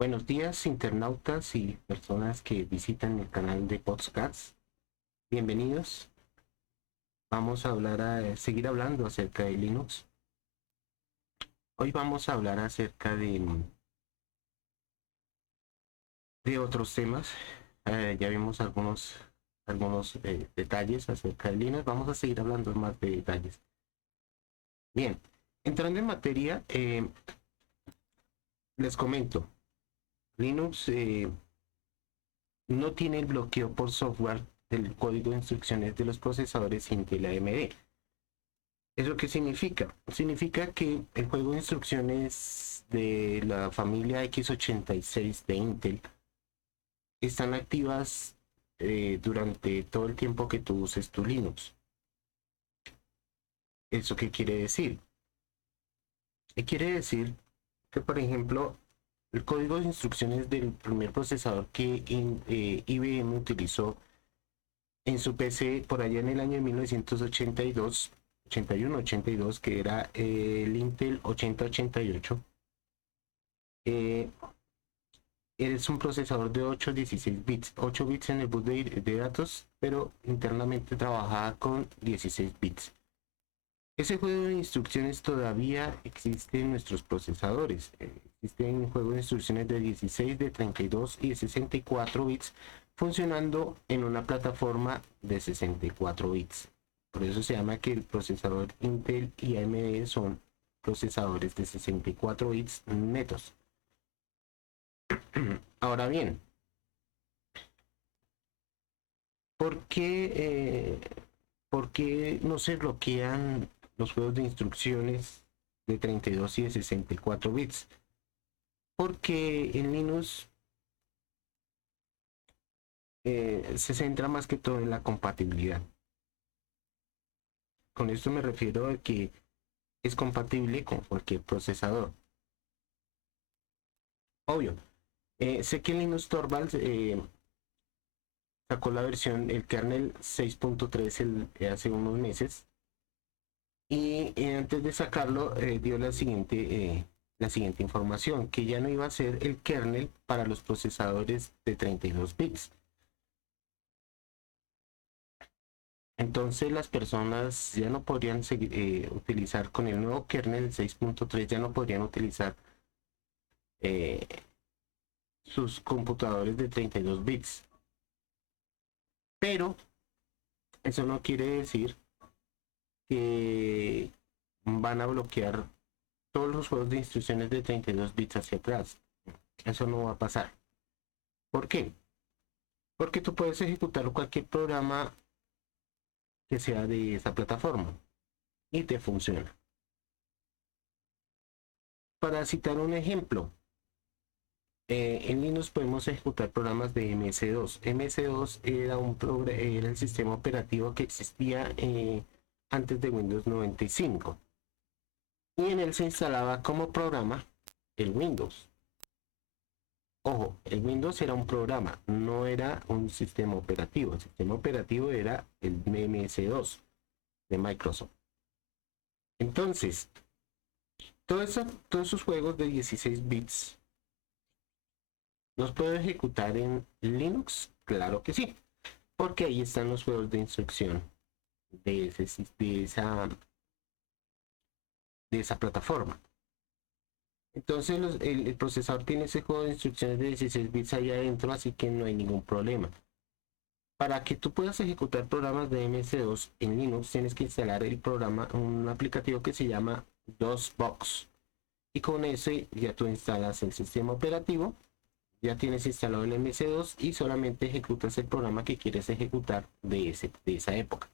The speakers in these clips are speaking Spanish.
Buenos días, internautas y personas que visitan el canal de Podcasts. Bienvenidos. Vamos a seguir hablando acerca de Linux. Hoy vamos a hablar acerca de otros temas. Ya vimos algunos detalles acerca de Linux. Vamos a seguir hablando más de detalles. Bien, entrando en materia, les comento. Linux no tiene el bloqueo por software del código de instrucciones de los procesadores Intel AMD. ¿Eso qué significa? Significa que el juego de instrucciones de la familia x86 de Intel están activas durante todo el tiempo que tú uses tu Linux. ¿Eso qué quiere decir? Quiere decir que, por ejemplo, el código de instrucciones del primer procesador que IBM utilizó en su PC por allá en el año de 1982, 81, 82, que era el Intel 8088. Eh, es un procesador de 8 16 bits, 8 bits en el bus de datos, pero internamente trabajaba con 16 bits. Ese juego de instrucciones todavía existe en nuestros procesadores. Existe un juego de instrucciones de 16, de 32 y de 64 bits funcionando en una plataforma de 64 bits. Por eso se llama que el procesador Intel y AMD son procesadores de 64 bits netos. Ahora bien, ¿por qué, eh, ¿por qué no se bloquean los juegos de instrucciones de 32 y de 64 bits? Porque en Linux se centra más que todo en la compatibilidad. Con esto me refiero a que es compatible con cualquier procesador. Obvio, sé que Linux Torvalds sacó la versión, el kernel 6.3 hace unos meses. Y antes de sacarlo, dio la siguiente información, que ya no iba a ser el kernel para los procesadores de 32 bits. Entonces las personas ya no podrían seguir, utilizar con el nuevo kernel 6.3, ya no podrían utilizar eh, sus computadores de 32 bits. Pero eso no quiere decir que van a bloquear todos los juegos de instrucciones de 32 bits hacia atrás. Eso no va a pasar. ¿Por qué? Porque tú puedes ejecutar cualquier programa que sea de esa plataforma y te funciona. Para citar un ejemplo, en Linux podemos ejecutar programas de MS2. MS2 era el sistema operativo que existía antes de Windows 95. Y en él se instalaba como programa el Windows. Ojo, el Windows era un programa, no era un sistema operativo. El sistema operativo era el MS2 de Microsoft. Entonces, todos esos juegos de 16 bits, ¿los puedo ejecutar en Linux? Claro que sí, porque ahí están los juegos de instrucción de, ese, de esa plataforma. Entonces el procesador tiene ese juego de instrucciones de 16 bits ahí adentro, así que no hay ningún problema. Para que tú puedas ejecutar programas de MS2 en Linux, tienes que instalar el programa, un aplicativo que se llama DOSBox. Y con ese ya tú instalas el sistema operativo, ya tienes instalado el MS2 y solamente ejecutas el programa que quieres ejecutar de esa época.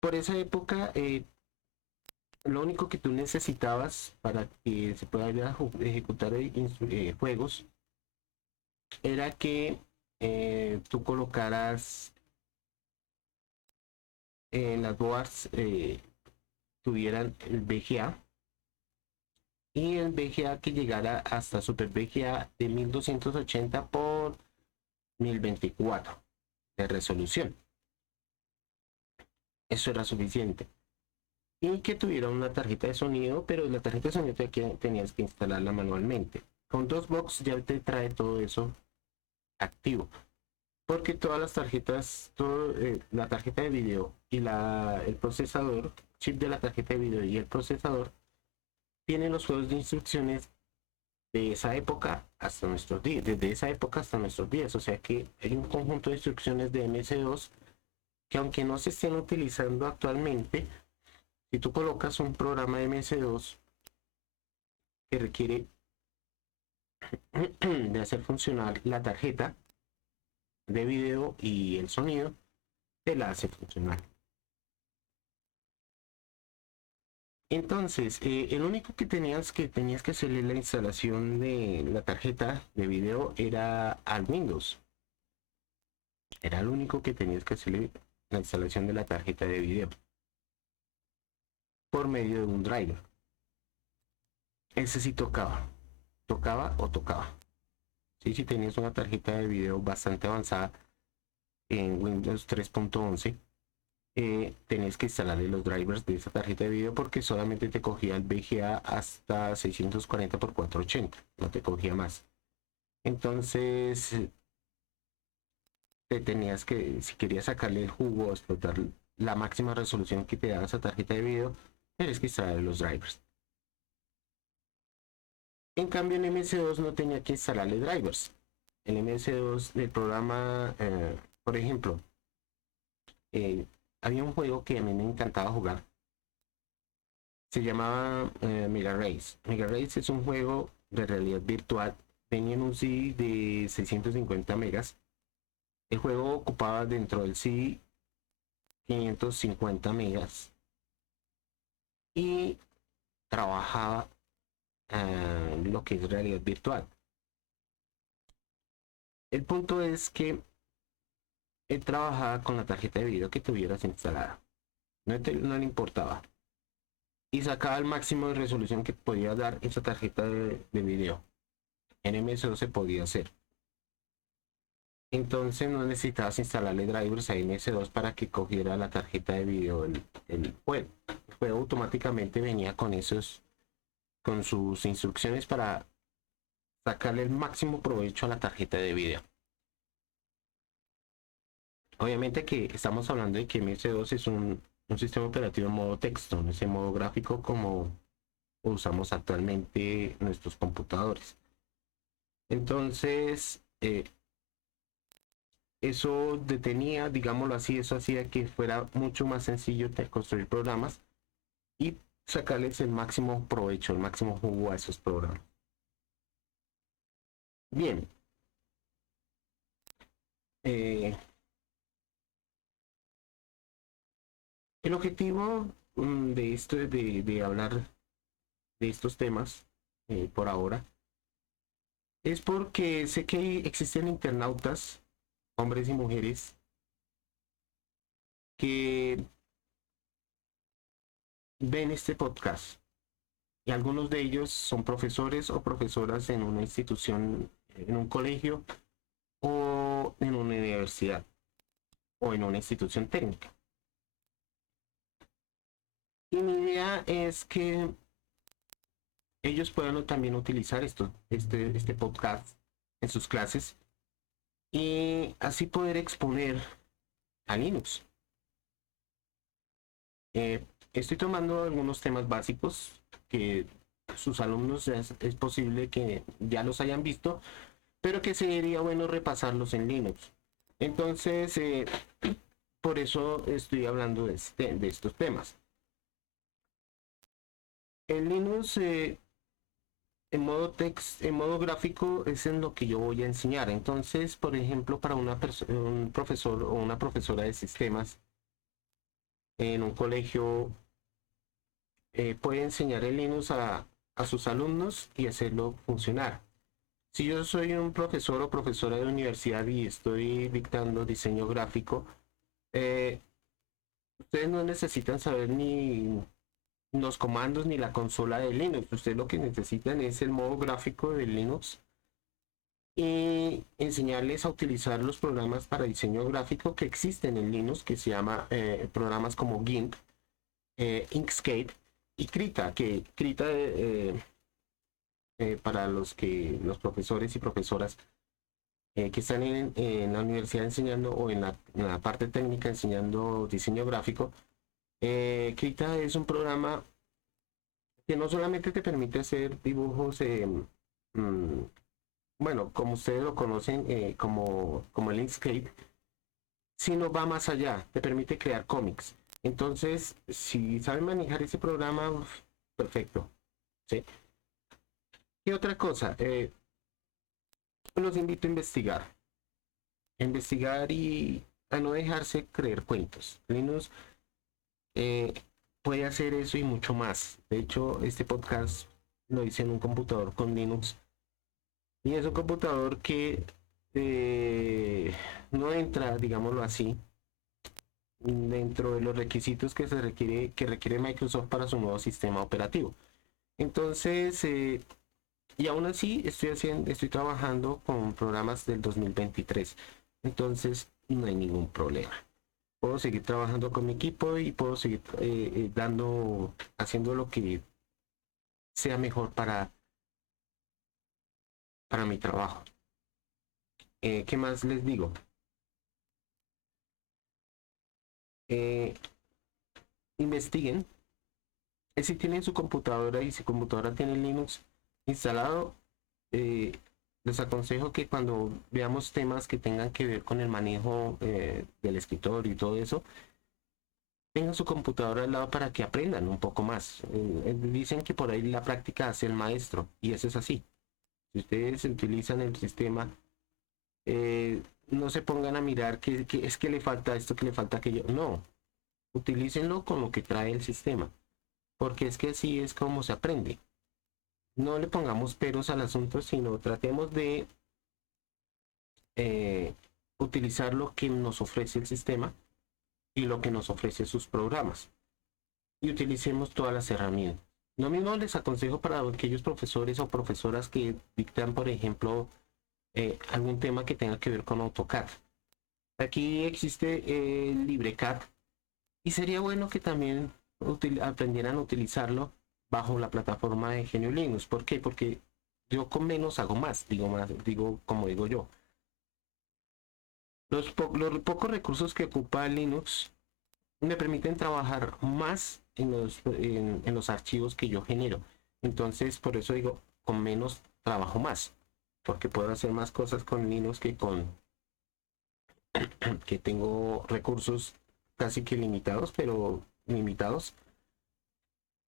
Por esa época, lo único que tú necesitabas para que se pueda ejecutar juegos era que tú colocaras en las boards, tuvieran el VGA, y el VGA que llegara hasta Super VGA de 1280 por 1024 de resolución. Eso era suficiente. Y que tuviera una tarjeta de sonido, pero la tarjeta de sonido tenías que instalarla manualmente. Con DOSBox ya te trae todo eso activo. Porque todas las tarjetas, la tarjeta de video y el procesador, chip de la tarjeta de video y el procesador, tienen los juegos de instrucciones de esa época hasta nuestros días, desde esa época hasta nuestros días. O sea que hay un conjunto de instrucciones de MS2 que aunque no se estén utilizando actualmente, si tú colocas un programa de MS2 que requiere de hacer funcionar la tarjeta de video y el sonido, te la hace funcionar. Entonces, el único que tenías que hacerle la instalación de la tarjeta de video era al Windows. Era el único que tenías que hacerle la instalación de la tarjeta de video por medio de un driver. Ese sí tocaba o tocaba. Sí, si tenías una tarjeta de video bastante avanzada en Windows 3.11, tenías que instalarle los drivers de esa tarjeta de video porque solamente te cogía el VGA hasta 640 por 480, no te cogía más. Entonces, te tenías que, si querías sacarle el jugo, explotar la máxima resolución que te da esa tarjeta de video, tienes que instalar los drivers. En cambio, en MS2 no tenía que instalarle drivers. El MS2 del programa, por ejemplo, había un juego que a mí me encantaba jugar. Se llamaba Mega Race. Mega Race es un juego de realidad virtual. Tenía un CD de 650 megas. El juego ocupaba dentro del CD 550 megas y trabajaba lo que es realidad virtual. El punto es que él trabajaba con la tarjeta de video que tuvieras instalada. No le importaba. Y sacaba el máximo de resolución que podía dar esa tarjeta de video. En MS2 se podía hacer. Entonces no necesitabas instalarle drivers a MS2 para que cogiera la tarjeta de video el juego. El juego automáticamente venía con sus instrucciones para sacarle el máximo provecho a la tarjeta de video. Obviamente que estamos hablando de que MS2 es un sistema operativo en modo texto, no es en modo gráfico como usamos actualmente nuestros computadores. Entonces, eso detenía, digámoslo así, eso hacía que fuera mucho más sencillo de construir programas y sacarles el máximo provecho, el máximo jugo a esos programas. Bien. Eh, el objetivo de esto, de hablar de estos temas por ahora, es porque sé que existen internautas, hombres y mujeres, que ven este podcast y algunos de ellos son profesores o profesoras en una institución, en un colegio o en una universidad o en una institución técnica. Y mi idea es que ellos puedan también utilizar este podcast en sus clases y así poder exponer a Linux. Estoy tomando algunos temas básicos que sus alumnos es posible que ya los hayan visto, pero que sería bueno repasarlos en Linux. Entonces, por eso estoy hablando de estos temas. En Linux, en modo gráfico, es en lo que yo voy a enseñar. Entonces, por ejemplo, para un profesor o una profesora de sistemas en un colegio, puede enseñar el Linux a sus alumnos y hacerlo funcionar. Si yo soy un profesor o profesora de universidad y estoy dictando diseño gráfico, eh, ustedes no necesitan saber ni los comandos ni la consola de Linux. Ustedes lo que necesitan es el modo gráfico de Linux y enseñarles a utilizar los programas para diseño gráfico que existen en Linux, que se llama programas como GIMP, Inkscape y Krita, que Krita para los profesores y profesoras que están en la universidad enseñando o en la parte técnica enseñando diseño gráfico. Krita es un programa que no solamente te permite hacer dibujos, mm, bueno, como ustedes lo conocen, como el Inkscape, sino va más allá, te permite crear cómics. Entonces, si saben manejar ese programa, uf, perfecto. ¿Sí? Y otra cosa, los invito a investigar y a no dejarse creer cuentos. Linux eh, puede hacer eso y mucho más. De hecho, este podcast lo hice en un computador con Linux y es un computador que no entra, digámoslo así, dentro de los requisitos que requiere Microsoft para su nuevo sistema operativo. Entonces, y aún así estoy trabajando con programas del 2023. Entonces, no hay ningún problema. Puedo seguir trabajando con mi equipo y puedo seguir haciendo lo que sea mejor para mi trabajo. ¿Qué más les digo? Eh, investiguen. Si tienen su computadora y si computadora tiene Linux instalado, eh, les aconsejo que cuando veamos temas que tengan que ver con el manejo del escritorio y todo eso, tengan su computadora al lado para que aprendan un poco más. Dicen que por ahí la práctica hace el maestro y eso es así. Si ustedes utilizan el sistema, no se pongan a mirar que es que le falta esto, que le falta aquello. No, utilícenlo con lo que trae el sistema, porque es que así es como se aprende. No le pongamos peros al asunto, sino tratemos de eh, utilizar lo que nos ofrece el sistema y lo que nos ofrece sus programas. Y utilicemos todas las herramientas. Lo mismo les aconsejo para aquellos profesores o profesoras que dictan, por ejemplo, algún tema que tenga que ver con AutoCAD. Aquí existe el LibreCAD y sería bueno que también aprendieran a utilizarlo bajo la plataforma de Genio Linux. ¿Por qué? Porque yo con menos hago más, digo como digo yo. Los pocos recursos que ocupa Linux me permiten trabajar más en los archivos que yo genero. Entonces, por eso digo, con menos trabajo más, porque puedo hacer más cosas con Linux que tengo recursos casi que limitados, pero limitados.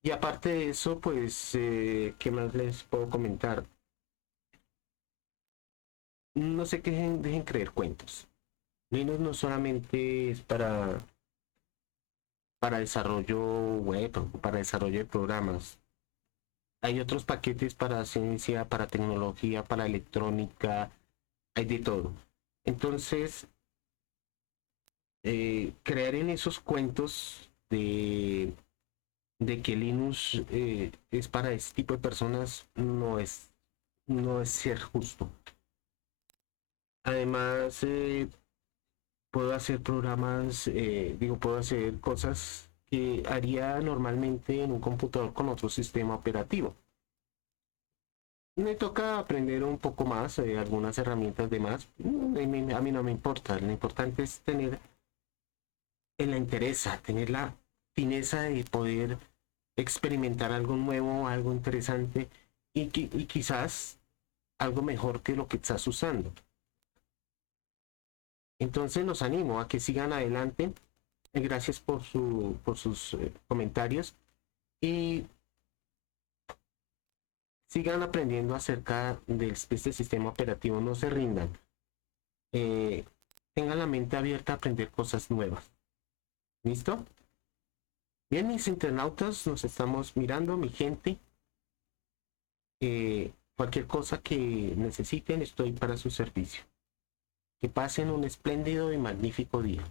Y aparte de eso, pues, ¿qué más les puedo comentar? No sé qué dejen creer cuentos. Linux no solamente es para desarrollo web, para desarrollo de programas. Hay otros paquetes para ciencia, para tecnología, para electrónica, hay de todo. Entonces, crear en esos cuentos de que Linux es para ese tipo de personas no es ser justo. Además, puedo hacer programas, puedo hacer cosas que haría normalmente en un computador con otro sistema operativo. Me toca aprender un poco más, algunas herramientas de más. A mí no me importa, lo importante es tener en la interesa, tener la fineza de poder experimentar algo nuevo, algo interesante y quizás algo mejor que lo que estás usando. Entonces los animo a que sigan adelante. Gracias por sus comentarios y sigan aprendiendo acerca de este sistema operativo. No se rindan. Eh, Tengan la mente abierta a aprender cosas nuevas. ¿Listo? Bien, mis internautas, nos estamos mirando, mi gente. Cualquier cosa que necesiten, estoy para su servicio. Que pasen un espléndido y magnífico día.